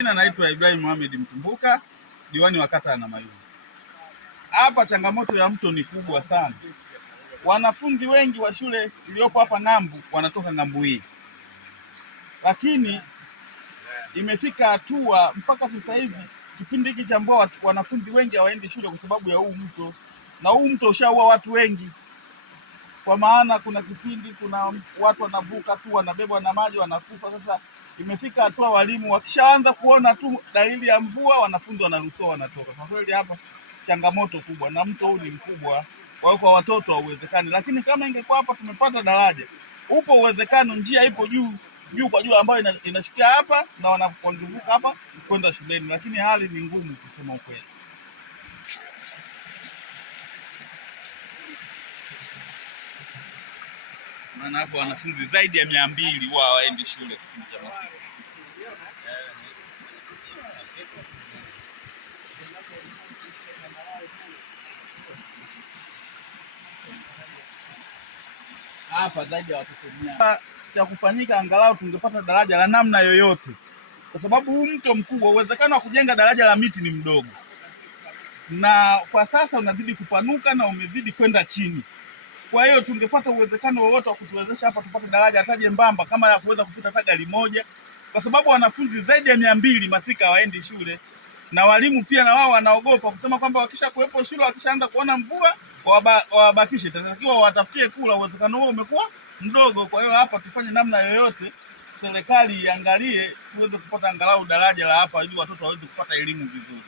Jina naitwa Ibrahim Mohamed Mkumbuka, diwani wa kata ya Namayungu. Hapa changamoto ya mto ni kubwa sana. Wanafunzi wengi wa shule iliyopo hapa ng'ambu wanatoka ng'ambu hii, lakini imefika hatua mpaka sasa hivi kipindi hiki cha mvua wanafunzi wengi hawaendi shule kwa sababu ya huu mto, na huu mto ushaua watu wengi. Kwa maana kuna kipindi kuna watu wanavuka tu wanabebwa na maji wanakufa. Sasa imefika hatua walimu wakishaanza kuona tu dalili ya mvua wanafunzi wanaruhusiwa wanatoka. Kwa kweli hapa changamoto kubwa, na mto huu ni mkubwa, kwa hiyo kwa watoto hauwezekani. Lakini kama ingekuwa hapa tumepata daraja, upo uwezekano, njia ipo juu kwa juu ambayo inashukia hapa na wanavuka hapa kwenda shuleni, lakini hali ni ngumu kusema ukweli. Maana hapo wanafunzi zaidi ya 200 wao waendi shule kipindi cha masika. Hapa zaidi ya watoto 100. Cha kufanyika angalau tungepata daraja la namna yoyote, kwa sababu huu mto mkubwa, uwezekano wa kujenga daraja la miti ni mdogo, na kwa sasa unazidi kupanuka na umezidi kwenda chini. Kwa hiyo tungepata uwezekano wowote wa kutuwezesha hapa tupate daraja hata jembamba kama ya kuweza kupita hata gari moja, kwa sababu wanafunzi zaidi ya 200 masika hawaendi shule, na walimu pia na wao wanaogopa kusema kwamba wakisha kuwepo shule, wakishaanza kuona mvua wabakishe, tatakiwa watafutie kula. Uwezekano huo umekuwa mdogo. Kwa hiyo hapa tufanye namna yoyote, serikali iangalie tuweze kupata angalau daraja la hapa ili watoto waweze kupata elimu vizuri.